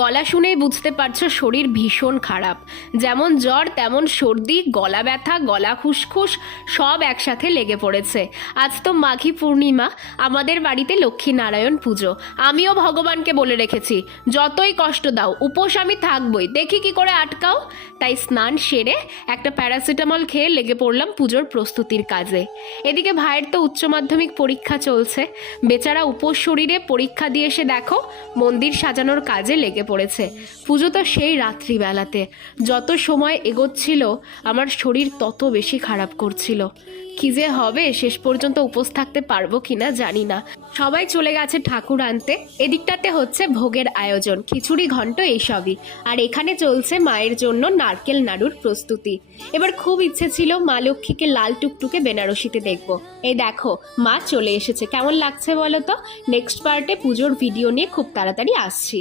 গলা শুনেই বুঝতে পারছো শরীর ভীষণ খারাপ। যেমন জ্বর তেমন সর্দি, গলা ব্যথা, গলা খুসখুস সব একসাথে লেগে পড়েছে। আজ তো মাঘী পূর্ণিমা, আমাদের বাড়িতে লক্ষ্মীনারায়ণ পুজো। আমিও ভগবানকে বলে রেখেছি, যতই কষ্ট দাও উপোস আমি থাকবই, দেখি কি করে আটকাও। তাই স্নান সেরে একটা প্যারাসিটামল খেয়ে লেগে পড়লাম পুজোর প্রস্তুতির কাজে। এদিকে ভাইয়ের তো উচ্চ মাধ্যমিক পরীক্ষা চলছে। বেচারা উপোস শরীরে পরীক্ষা দিয়ে এসে দেখো মন্দির সাজানোর কাজে লেগে পড়েছে। পুজো তো সেই রাত্রিবেলাতে। যত সময় এগোচ্ছিল আমার শরীর তত বেশি খারাপ করছিল। কি যে হবে, শেষ পর্যন্ত উপোস থাকতে পারবো কিনা জানি না। সবাই চলে গেছে ঠাকুর আনতে। এদিকটাতে হচ্ছে ভোগের আয়োজন, খিচুড়ি ঘন্ট এইসবই। আর এখানে চলছে মায়ের জন্য নারকেল নাড়ুর প্রস্তুতি। এবার খুব ইচ্ছে ছিল মা লক্ষ্মীকে লাল টুকটুকে বেনারসিতে দেখবো। এই দেখো মা চলে এসেছে, কেমন লাগছে বলো তো? নেক্সট পার্টে পুজোর ভিডিও নিয়ে খুব তাড়াতাড়ি আসছি।